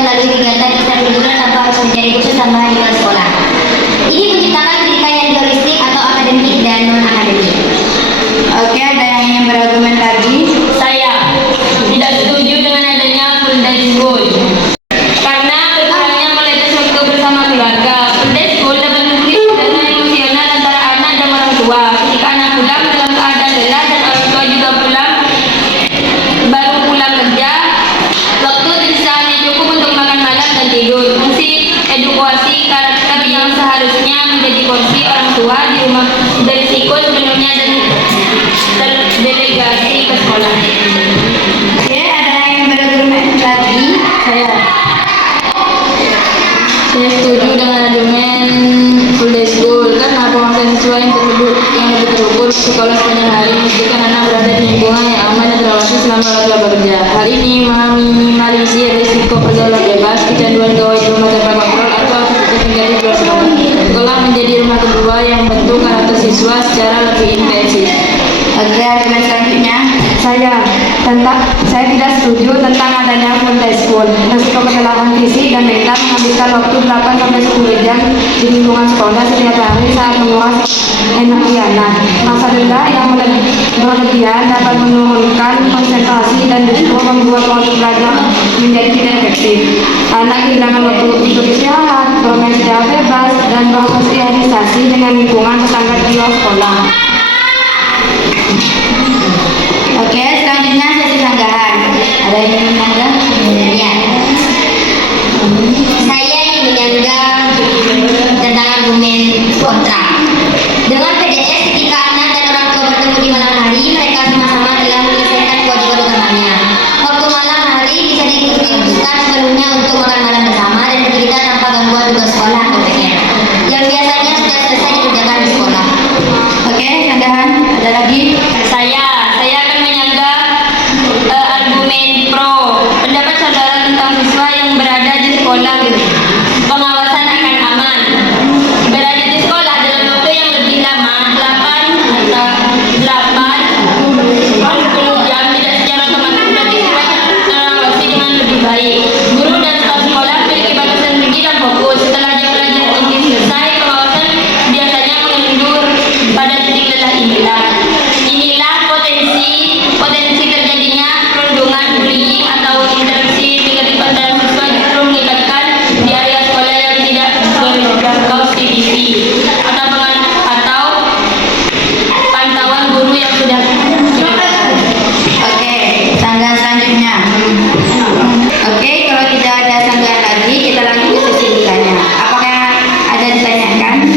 melalui kegiatan ekstrakurikuler tanpa harus mencari kursus tambahan di luar sekolah. Ini menciptakan pendidikan yang holistik atau akademik dan non-akademik. Oke, ada yang ingin berargumen lagi? Saya tidak setuju dengan adanya full day school karena berkurangnya kualitas waktu bersama keluarga. Full day school dapat memberi suasana emosional antara anak dan orang tua. Ketika anak pulang dalam keadaan lelah dan orang tua juga baru pulang kerja, waktu tersisa hanya cukup untuk makan malam dan tidur. Fungsi edukasi karakter yang seharusnya menjadi porsi orang tua di rumah dari sekolah sebenarnya dan terdelegasi ke sekolah. Oke, ada yang berargumen lagi? Saya setuju dengan argumen full day school karena penguasaan siswa yang lebih terukur sekolah sepanjang hari memastikan anak berada di lingkungan yang aman dan terawasi selama mereka bekerja. Hal ini meminimalisir risiko pergaulan bebas, kecanduan gawai di rumah tanpa kontrol atau aktivitas negatif di luar sekolah. Sekolah menjadi rumah kedua yang membentuk karakter siswa secara lebih intensif. Oke, argumen selanjutnya. Saya tidak setuju tentang adanya full day school. Resiko kelelahan fisik dan mental menghabiskan waktu 8-10 jam di lingkungan sekolah setiap hari saat menguras energi anak. Masa lelah yang berlebihan dapat menurunkan konsentrasi dan justru membuat waktu belajar menjadi tidak efektif. Anak kehilangan waktu untuk istirahat, bermain secara bebas, dan bersosialisasi dengan lingkungan tetangga di luar sekolah. Oke, selanjutnya sesi sanggahan. Ada yang ingin menyanggah? Ya. Saya ingin menyanggah tentang argumen kontra. Dengan PDS, ketika anak dan orang tua bertemu di malam hari, mereka sama-sama telah menyelesaikan kewajiban utamanya. Waktu malam hari bisa dikhususkan sepenuhnya untuk makan malam bersama dan bercerita tanpa gangguan tugas sekolah atau PR yang biasanya sudah selesai dikerjakan di sekolah. Oke, sanggahan. Ada lagi? Saya akan menyanggah argumen pro. Pendapat saudara tentang siswa yang berada di sekolah, pengawasan akan aman. Berada di sekolah dalam waktu yang lebih lama, 8 jam, tidak secara otomatis berarti siswa yang terawasi dengan lebih baik. Guru dan staf sekolah memiliki batasan energi dan fokus. Setelah jam pelajaran inti selesai, pengawasan biasanya mengundur pada titik lelah inilah. Potensi terjadinya perundungan, bullying atau interaksi negatif antara siswa justru meningkatkan di area sekolah yang tidak berjangkau CCTV atau pantauan guru yang sudah. Oke, sanggahan selanjutnya. Oke, kalau tidak ada sanggahan lagi, kita lanjut ke sesi bertanya. Apakah ada ditanyakan?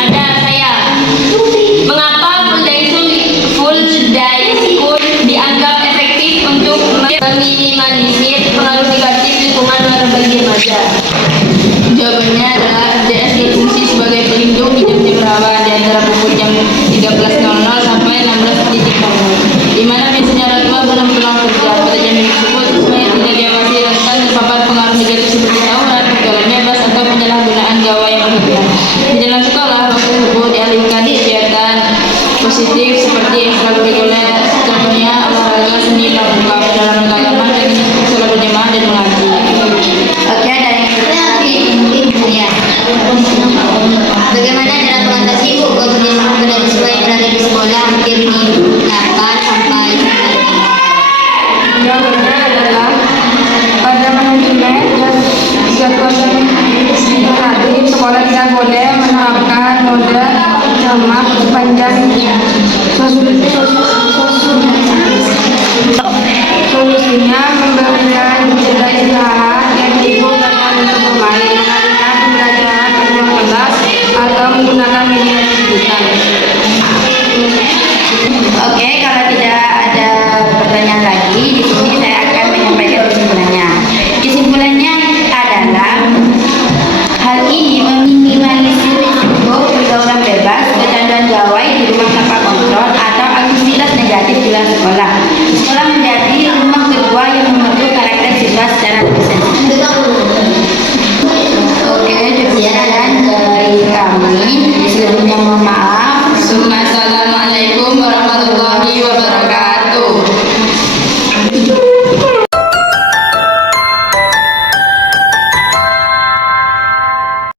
Ada saya. Mengapa full day school dianggap efektif untuk meminimalisir pengaruh negatif lingkungan luar bagi remaja? Jawabannya adalah FDS berfungsi sebagai pelindung di jam-jam rawan di antara pukul jam 13.00 sampai 16.00, di mana biasanya orang tua belum pulang kerja. Pada jam tersebut, siswa yang tidak diawasi rentan terpapar pengaruh negatif seperti tawuran, pergaulan bebas, atau penyalahgunaan gawai yang berlebihan. Di dalam sekolah, waktu tersebut dialihkan kegiatan positif seperti ekstrakurikuler, contohnya olahraga, seni, pramuka, dalam agama, dan sholat berjamaah dan mengaji. Oke, ada yang Ya. Bagaimana cara mengatasi kebutuhan dari siswa yang berada di sekolah hampir di 8 sampai 9? Jawabannya adalah pada manajemen dan jadwal tadi sekolah tidak boleh menerapkan mode jamak sepanjang solusinya memberikan jeda istirahat yang cukup dan untuk bermain, mengalihkan pembelajaran ke ruang kelas atau menggunakan media digital. Oke, kalau tidak ada pertanyaan lagi, di sini saya akan menyampaikan kesimpulannya. Kesimpulannya adalah hal ini meminimalisir risiko pergaulan bebas, kecanduan gawai di rumah tanpa kontrol, atau aktivitas negatif di luar sekolah. Sekolah menjadi rumah kedua yang membentuk karakter siswa secara lebih sensitif. Oke, demikian dari kami. Sebelumnya mohon maaf. Assalamualaikum warahmatullahi wabarakatuh.